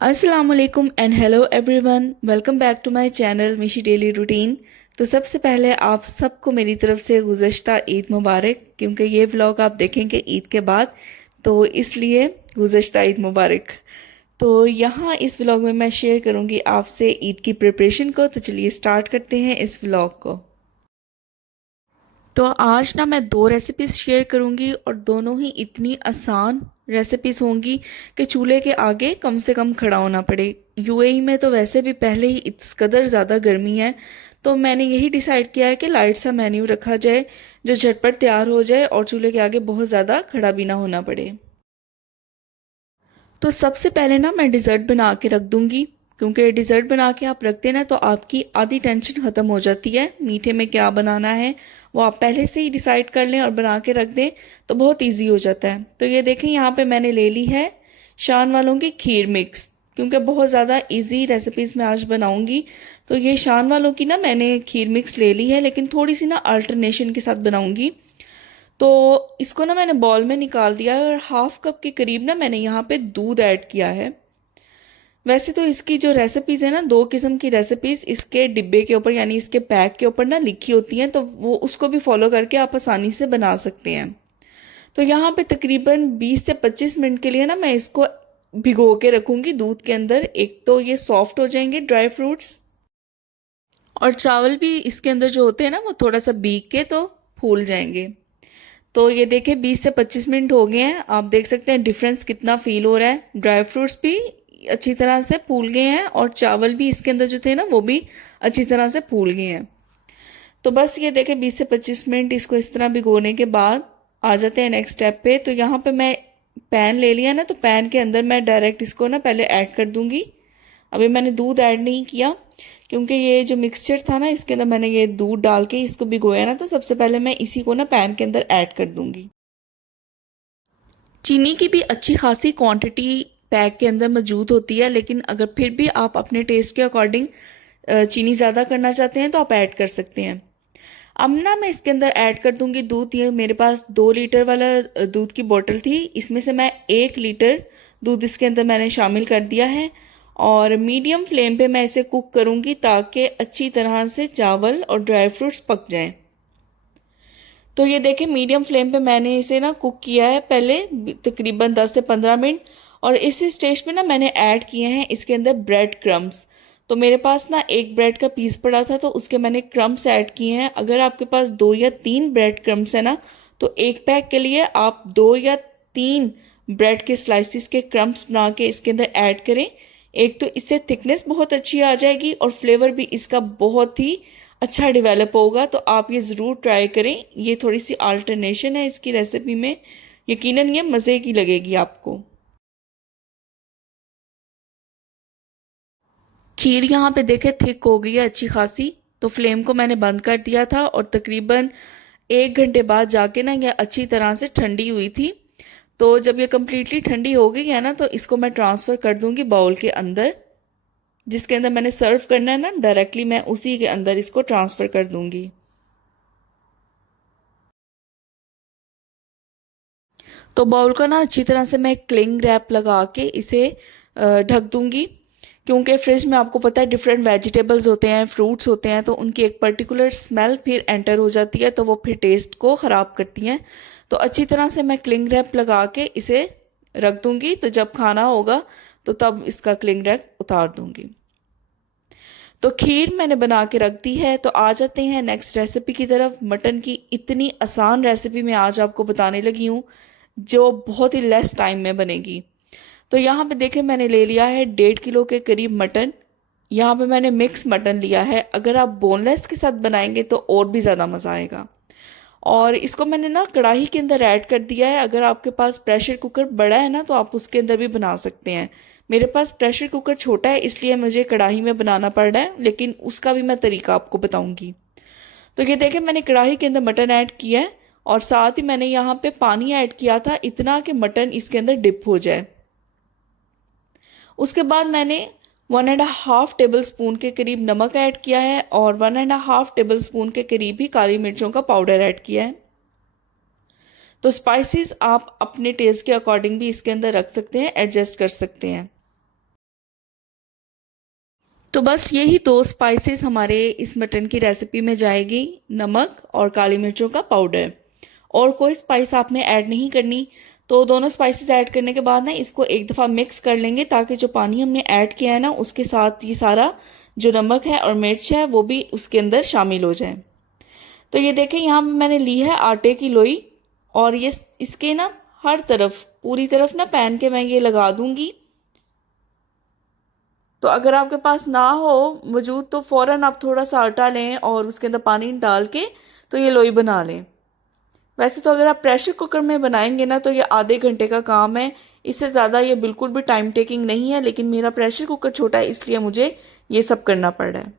अस्सलामुअलैकुम and hello everyone, welcome back to my channel Mishi daily routine. तो सबसे पहले आप सबको मेरी तरफ से गुज़श्ता ईद मुबारक, क्योंकि ये व्लॉग आप देखेंगे ईद के बाद, तो इसलिए गुज़श्ता ईद मुबारक। तो यहाँ इस व्लॉग में मैं शेयर करूँगी आपसे ईद की प्रिपरेशन को। तो चलिए स्टार्ट करते हैं इस व्लॉग को। तो आज ना मैं दो रेसिपीज़ शेयर करूँगी और दोनों ही इतनी आसान रेसिपीज़ होंगी कि चूल्हे के आगे कम से कम खड़ा होना पड़े। यूएई में तो वैसे भी पहले ही इस कदर ज़्यादा गर्मी है, तो मैंने यही डिसाइड किया है कि लाइट सा मेन्यू रखा जाए जो झटपट तैयार हो जाए और चूल्हे के आगे बहुत ज़्यादा खड़ा भी ना होना पड़े। तो सबसे पहले ना मैं डिज़र्ट बना के रख दूँगी, क्योंकि डिज़र्ट बना के आप रखते ना तो आपकी आधी टेंशन ख़त्म हो जाती है। मीठे में क्या बनाना है वो आप पहले से ही डिसाइड कर लें और बना के रख दें तो बहुत इजी हो जाता है। तो ये देखें, यहाँ पे मैंने ले ली है शान वालों की खीर मिक्स, क्योंकि बहुत ज़्यादा इजी रेसिपीज़ मैं आज बनाऊंगी। तो ये शान वालों की ना मैंने खीर मिक्स ले ली है, लेकिन थोड़ी सी ना अल्टरनेशन के साथ बनाऊंगी। तो इसको ना मैंने बॉल में निकाल दिया है और हाफ कप के करीब ना मैंने यहाँ पे दूध ऐड किया है। वैसे तो इसकी जो रेसिपीज़ है ना, दो किस्म की रेसिपीज़ इसके डिब्बे के ऊपर यानी इसके पैक के ऊपर ना लिखी होती हैं, तो वो उसको भी फॉलो करके आप आसानी से बना सकते हैं। तो यहाँ पे तकरीबन 20 से 25 मिनट के लिए ना मैं इसको भिगो के रखूँगी दूध के अंदर। एक तो ये सॉफ्ट हो जाएंगे ड्राई फ्रूट्स, और चावल भी इसके अंदर जो होते हैं ना वो थोड़ा सा भीग के तो फूल जाएंगे। तो ये देखें 20 से 25 मिनट हो गए हैं, आप देख सकते हैं डिफरेंस कितना फील हो रहा है। ड्राई फ्रूट्स भी अच्छी तरह से फूल गए हैं और चावल भी इसके अंदर जो थे ना वो भी अच्छी तरह से फूल गए हैं। तो बस ये देखें 20 से 25 मिनट इसको इस तरह भिगोने के बाद आ जाते हैं नेक्स्ट स्टेप पे। तो यहाँ पे मैं पैन ले लिया ना, तो पैन के अंदर मैं डायरेक्ट इसको ना पहले ऐड कर दूंगी। अभी मैंने दूध ऐड नहीं किया, क्योंकि ये जो मिक्सचर था ना इसके अंदर मैंने ये दूध डाल के इसको भिगोया ना, तो सबसे पहले मैं इसी को ना पैन के अंदर ऐड कर दूंगी। चीनी की भी अच्छी खासी क्वांटिटी पैक के अंदर मौजूद होती है, लेकिन अगर फिर भी आप अपने टेस्ट के अकॉर्डिंग चीनी ज़्यादा करना चाहते हैं तो आप ऐड कर सकते हैं। अब ना मैं इसके अंदर ऐड कर दूंगी दूध। ये मेरे पास 2 लीटर वाला दूध की बोतल थी, इसमें से मैं 1 लीटर दूध इसके अंदर मैंने शामिल कर दिया है। और मीडियम फ्लेम पे मैं इसे कुक करूंगी ताकि अच्छी तरह से चावल और ड्राई फ्रूट्स पक जाएं। तो ये देखें मीडियम फ्लेम पे मैंने इसे ना कुक किया है पहले तकरीबन 10 से 15 मिनट। और इस स्टेज पे ना मैंने ऐड किए हैं इसके अंदर ब्रेड क्रम्स। तो मेरे पास ना एक ब्रेड का पीस पड़ा था, तो उसके मैंने क्रम्स ऐड किए हैं। अगर आपके पास 2 या 3 ब्रेड क्रम्स है ना, तो एक पैक के लिए आप 2 या 3 ब्रेड के स्लाइसिस के क्रम्स बना के इसके अंदर ऐड करें। एक तो इससे थिकनेस बहुत अच्छी आ जाएगी और फ्लेवर भी इसका बहुत ही अच्छा डेवलप होगा। तो आप ये ज़रूर ट्राई करें, ये थोड़ी सी अल्टरनेशन है इसकी रेसिपी में, यकीनन ये मज़े की लगेगी आपको। खीर यहाँ पे देखे थिक हो गई है अच्छी खासी, तो फ्लेम को मैंने बंद कर दिया था और तकरीबन 1 घंटे बाद जाके ना ये अच्छी तरह से ठंडी हुई थी। तो जब ये कम्प्लीटली ठंडी हो गई है ना, तो इसको मैं ट्रांसफ़र कर दूंगी बाउल के अंदर। जिसके अंदर मैंने सर्व करना है ना, डायरेक्टली मैं उसी के अंदर इसको ट्रांसफ़र कर दूंगी। तो बाउल का ना अच्छी तरह से मैं क्लिंग रैप लगा के इसे ढक दूंगी, क्योंकि फ्रिज में आपको पता है डिफरेंट वेजिटेबल्स होते हैं, फ्रूट्स होते हैं, तो उनकी एक पर्टिकुलर स्मेल फिर एंटर हो जाती है, तो वो फिर टेस्ट को ख़राब करती हैं। तो अच्छी तरह से मैं क्लिंग रैप लगा के इसे रख दूंगी, तो जब खाना होगा तो तब इसका क्लिंग रैप उतार दूंगी। तो खीर मैंने बना के रख दी है। तो आ जाते हैं नेक्स्ट रेसिपी की तरफ। मटन की इतनी आसान रेसिपी मैं आज आपको बताने लगी हूँ जो बहुत ही लेस टाइम में बनेगी। तो यहाँ पे देखें मैंने ले लिया है 1.5 किलो के करीब मटन। यहाँ पे मैंने मिक्स मटन लिया है। अगर आप बोनलेस के साथ बनाएंगे तो और भी ज़्यादा मज़ा आएगा। और इसको मैंने ना कढ़ाई के अंदर ऐड कर दिया है। अगर आपके पास प्रेशर कुकर बड़ा है ना, तो आप उसके अंदर भी बना सकते हैं। मेरे पास प्रेशर कुकर छोटा है, इसलिए मुझे कढ़ाई में बनाना पड़ रहा है, लेकिन उसका भी मैं तरीका आपको बताऊंगी। तो ये देखें मैंने कढ़ाई के अंदर मटन ऐड किया है और साथ ही मैंने यहाँ पे पानी ऐड किया था इतना कि मटन इसके अंदर डिप हो जाए। उसके बाद मैंने 1.5 टेबल स्पून के करीब नमक ऐड किया है और 1.5 टेबल स्पून के करीब ही काली मिर्चों का पाउडर ऐड किया है। तो स्पाइसेस आप अपने टेस्ट के अकॉर्डिंग भी इसके अंदर रख सकते हैं, एडजस्ट कर सकते हैं। तो बस यही दो स्पाइसेस हमारे इस मटन की रेसिपी में जाएगी, नमक और काली मिर्चों का पाउडर। और कोई स्पाइस आपने ऐड नहीं करनी। तो दोनों स्पाइसेस ऐड करने के बाद ना इसको एक दफ़ा मिक्स कर लेंगे, ताकि जो पानी हमने ऐड किया है ना उसके साथ ये सारा जो नमक है और मिर्च है वो भी उसके अंदर शामिल हो जाए। तो ये देखें, यहाँ पे मैंने ली है आटे की लोई, और ये इसके ना हर तरफ, पूरी तरफ ना पैन के मैं ये लगा दूंगी। तो अगर आपके पास ना हो मौजूद तो फ़ौरन आप थोड़ा सा आटा लें और उसके अंदर पानी डाल के तो ये लोई बना लें। वैसे तो अगर आप प्रेशर कुकर में बनाएंगे ना तो ये आधे घंटे का काम है, इससे ज़्यादा ये बिल्कुल भी टाइम टेकिंग नहीं है, लेकिन मेरा प्रेशर कुकर छोटा है इसलिए मुझे ये सब करना पड़ रहा है।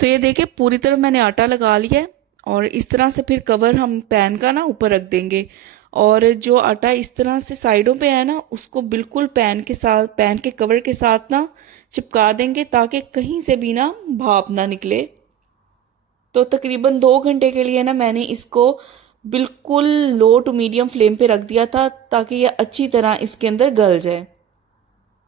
तो ये देखिए, पूरी तरफ मैंने आटा लगा लिया है, और इस तरह से फिर कवर हम पैन का ना ऊपर रख देंगे। और जो आटा इस तरह से साइडों पे है ना उसको बिल्कुल पैन के साथ, पैन के कवर के साथ ना चिपका देंगे, ताकि कहीं से भी ना भाप ना निकले। तो तकरीबन 2 घंटे के लिए ना मैंने इसको बिल्कुल लो टू मीडियम फ्लेम पे रख दिया था, ताकि ये अच्छी तरह इसके अंदर गल जाए।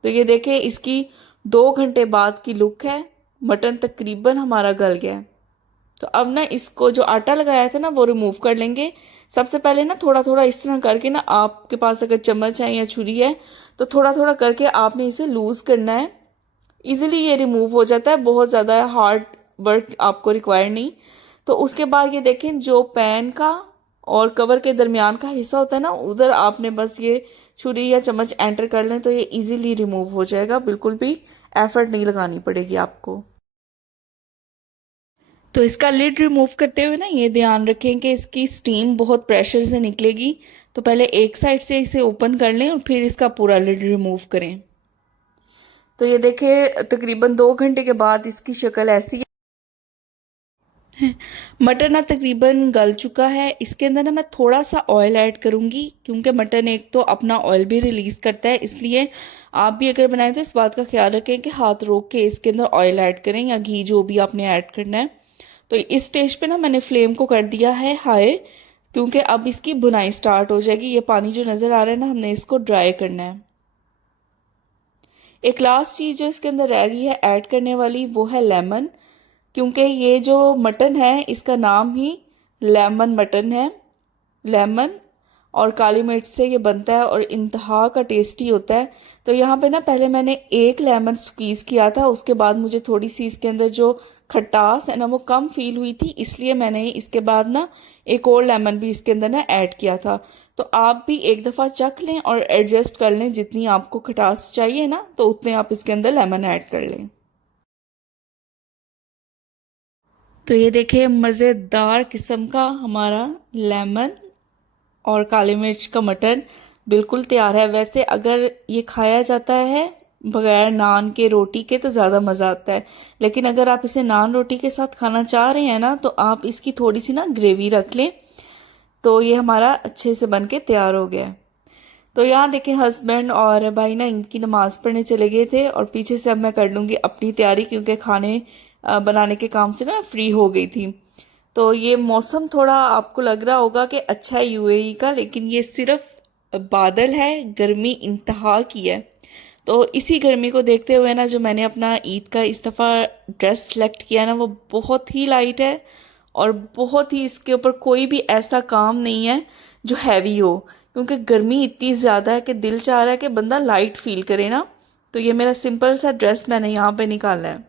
तो ये देखें, इसकी 2 घंटे बाद की लुक है। मटन तकरीबन हमारा गल गया है। तो अब ना इसको जो आटा लगाया था ना वो रिमूव कर लेंगे। सबसे पहले ना थोड़ा थोड़ा इस तरह करके ना, आपके पास अगर चम्मच है या छुरी है तो थोड़ा थोड़ा करके आपने इसे लूज करना है। इजीली ये रिमूव हो जाता है, बहुत ज़्यादा हार्ड वर्क आपको रिक्वायर नहीं। तो उसके बाद ये देखें, जो पैन का और कवर के दरमियान का हिस्सा होता है ना, उधर आपने बस ये छुरी या चम्मच एंटर कर लें तो ये इजीली रिमूव हो जाएगा, बिल्कुल भी एफर्ट नहीं लगानी पड़ेगी आपको। तो इसका लिड रिमूव करते हुए ना ये ध्यान रखें कि इसकी स्टीम बहुत प्रेशर से निकलेगी। तो पहले एक साइड से इसे ओपन कर लें और फिर इसका पूरा लिड रिमूव करें। तो ये देखें, तकरीबन 2 घंटे के बाद इसकी शक्ल ऐसी है। मटन ना तकरीबन गल चुका है। इसके अंदर ना मैं थोड़ा सा ऑयल ऐड करूंगी, क्योंकि मटन एक तो अपना ऑयल भी रिलीज करता है, इसलिए आप भी अगर बनाएं तो इस बात का ख्याल रखें कि हाथ रोक के इसके अंदर ऑयल ऐड करें, या घी, जो भी आपने ऐड करना है। तो इस स्टेज पे ना मैंने फ्लेम को कर दिया है हाई, क्योंकि अब इसकी बुनाई स्टार्ट हो जाएगी। ये पानी जो नज़र आ रहा है ना, हमने इसको ड्राई करना है। एक लास्ट चीज़ जो इसके अंदर रह गई है ऐड करने वाली, वो है लेमन। क्योंकि ये जो मटन है इसका नाम ही लेमन मटन है। लेमन और काली मिर्च से ये बनता है और इंतहा का टेस्टी होता है। तो यहाँ पे ना पहले मैंने एक लेमन स्क्वीज़ किया था, उसके बाद मुझे थोड़ी सी इसके अंदर जो खटास है ना वो कम फील हुई थी, इसलिए मैंने इसके बाद ना एक और लेमन भी इसके अंदर ना ऐड किया था। तो आप भी एक दफ़ा चख लें और एडजस्ट कर लें, जितनी आपको खटास चाहिए ना तो उतने आप इसके अंदर लेमन ऐड कर लें। तो ये देखिए, मज़ेदार किस्म का हमारा लेमन और काली मिर्च का मटन बिल्कुल तैयार है। वैसे अगर ये खाया जाता है बगैर नान के, रोटी के, तो ज़्यादा मज़ा आता है। लेकिन अगर आप इसे नान रोटी के साथ खाना चाह रहे हैं ना तो आप इसकी थोड़ी सी ना ग्रेवी रख लें। तो ये हमारा अच्छे से बन के तैयार हो गया है। तो यहाँ देखें, हस्बैंड और भाई ना इनकी नमाज़ पढ़ने चले गए थे, और पीछे से अब मैं कर लूँगी अपनी तैयारी, क्योंकि खाने बनाने के काम से ना फ्री हो गई थी। तो ये मौसम थोड़ा आपको लग रहा होगा कि अच्छा है यूएई का, लेकिन ये सिर्फ बादल है, गर्मी इंतहा की है। तो इसी गर्मी को देखते हुए ना जो मैंने अपना ईद का इस दफ़ा ड्रेस सेलेक्ट किया ना वो बहुत ही लाइट है, और बहुत ही, इसके ऊपर कोई भी ऐसा काम नहीं है जो हैवी हो, क्योंकि गर्मी इतनी ज़्यादा है कि दिल चाह रहा है कि बंदा लाइट फील करे ना। तो ये मेरा सिंपल सा ड्रेस मैंने यहाँ पे निकाला है।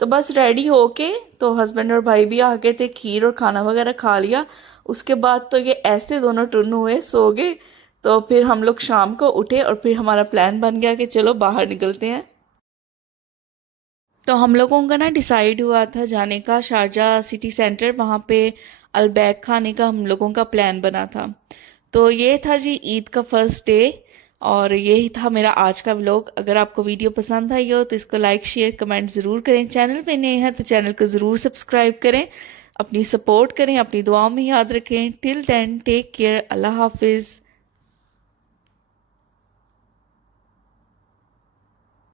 तो बस रेडी होके तो हस्बैंड और भाई भी आ गए थे, खीर और खाना वगैरह खा लिया। उसके बाद तो ये ऐसे दोनों टुन हुए, सो गए। तो फिर हम लोग शाम को उठे और फिर हमारा प्लान बन गया कि चलो बाहर निकलते हैं। तो हम लोगों का ना डिसाइड हुआ था जाने का शारजा सिटी सेंटर, वहाँ पे अलबैक खाने का हम लोगों का प्लान बना था। तो ये था जी ईद का फर्स्ट डे, और यही था मेरा आज का व्लॉग। अगर आपको वीडियो पसंद आई हो तो इसको लाइक, शेयर, कमेंट ज़रूर करें। चैनल पे नए हैं तो चैनल को ज़रूर सब्सक्राइब करें। अपनी सपोर्ट करें, अपनी दुआओं में याद रखें। टिल देन टेक केयर, अल्लाह हाफिज़।